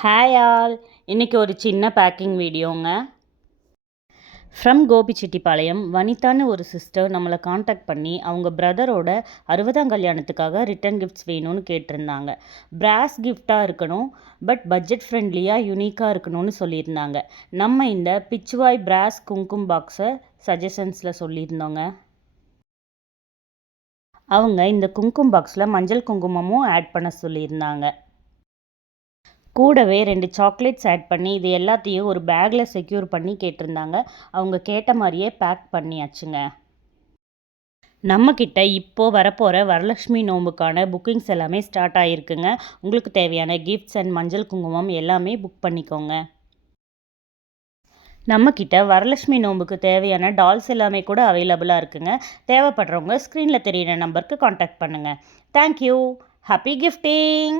Hi all, இன்றைக்கி ஒரு சின்ன பேக்கிங் வீடியோங்க. ஃப்ரம் கோபிச்செட்டிப்பாளையம் வனிதான்னு ஒரு சிஸ்டர் நம்மளை காண்டாக்ட் பண்ணி அவங்க பிரதரோட 60ஆம் கல்யாணத்துக்காக ரிட்டன் கிஃப்ட்ஸ் வேணும்னு கேட்டிருந்தாங்க. பிராஸ் கிஃப்டாக இருக்கணும், பட் பட்ஜெட் ஃப்ரெண்ட்லியாக யூனிக்காக இருக்கணும்னு சொல்லியிருந்தாங்க. நம்ம இந்த பிச்சுவாய் பிராஸ் குங்குமம் பாக்ஸை சஜஷன்ஸில் சொல்லியிருந்தோங்க. அவங்க இந்த குங்குமம் பாக்ஸில் மஞ்சள் குங்குமமும் ஆட் பண்ண சொல்லியிருந்தாங்க. கூடவே 2 சாக்லேட்ஸ் ஆட் பண்ணி இது எல்லாத்தையும் ஒரு பேக்கில் செக்யூர் பண்ணி கேட்டிருந்தாங்க. அவங்க கேட்ட மாதிரியே பேக் பண்ணியாச்சுங்க. நம்மக்கிட்ட இப்போது வரப்போகிற வரலட்சுமி நோம்புக்கான புக்கிங்ஸ் எல்லாமே ஸ்டார்ட் ஆகிருக்குங்க. உங்களுக்கு தேவையான கிஃப்ட்ஸ் அண்ட் மஞ்சள் குங்குமம் எல்லாமே புக் பண்ணிக்கோங்க. நம்மக்கிட்ட வரலட்சுமி நோம்புக்கு தேவையான டால்ஸ் எல்லாமே கூட அவைலபிளாக இருக்குங்க. தேவைப்படுறவங்க ஸ்க்ரீனில் தெரியிற நம்பருக்கு காண்டாக்ட் பண்ணுங்கள். தேங்க்யூ. Happy gifting.